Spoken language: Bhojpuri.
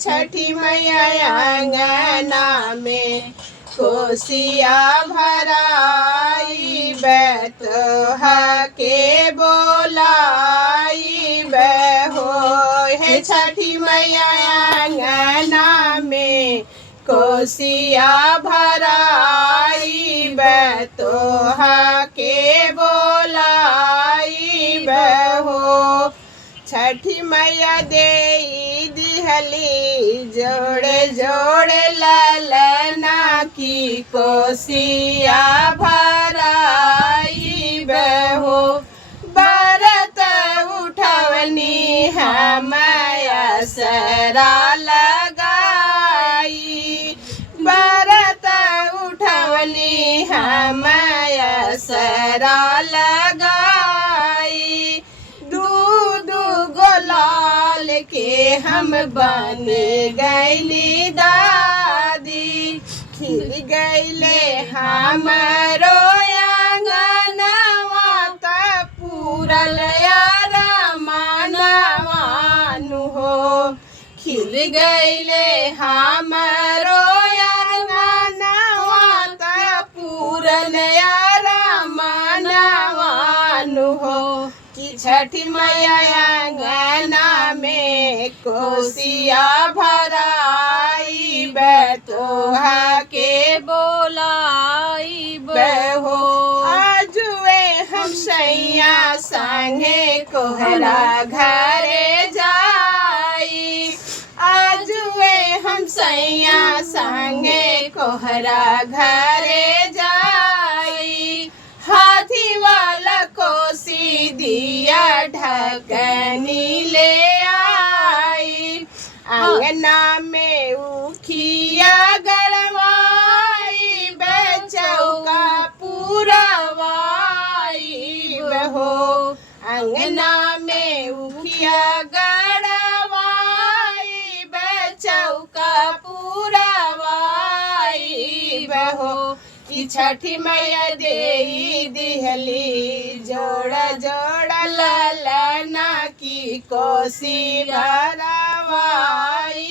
छठी मैया अंगना में कोसिया भराई बैतोहा के बोलाई बहो। हे छठी मैया अंगना में कोसिया भराई बैतोहा के बोलाई बहो। छठी मैया दे दिहली जोड़े जोड़े ललना की कोसिया भराई बहो। बरत उठवनी हम असरा लगाई बरत उठवनी हम असरा लगाई। दूध गोलाल के हम बन गईली दादी खिल गईले हमरो आंगनवा त पूरल यार मानवानु हो। खिल गईले हमरो आंगनवा त पूरल यार मानवानु हो। कि छठी मैया अंगना में कोसिया भराई बैतोहा के बोलाई बहो। आजुए हम सैया संगे कोहरा घरे जाई आजुए हम सैया संगे कोहरा घरे जाई। हाथी वाला कोसी दिया ढकनी ले आई अंगना में उखिया गड़वाई बेचौका पूरवाई बहो। अंगना में उखिया गड़वाई बेचौका पूरवाई बहो। कि छठी मैया दे दिहली जोड़ा जोड़ा ललना की कोसी भरवाई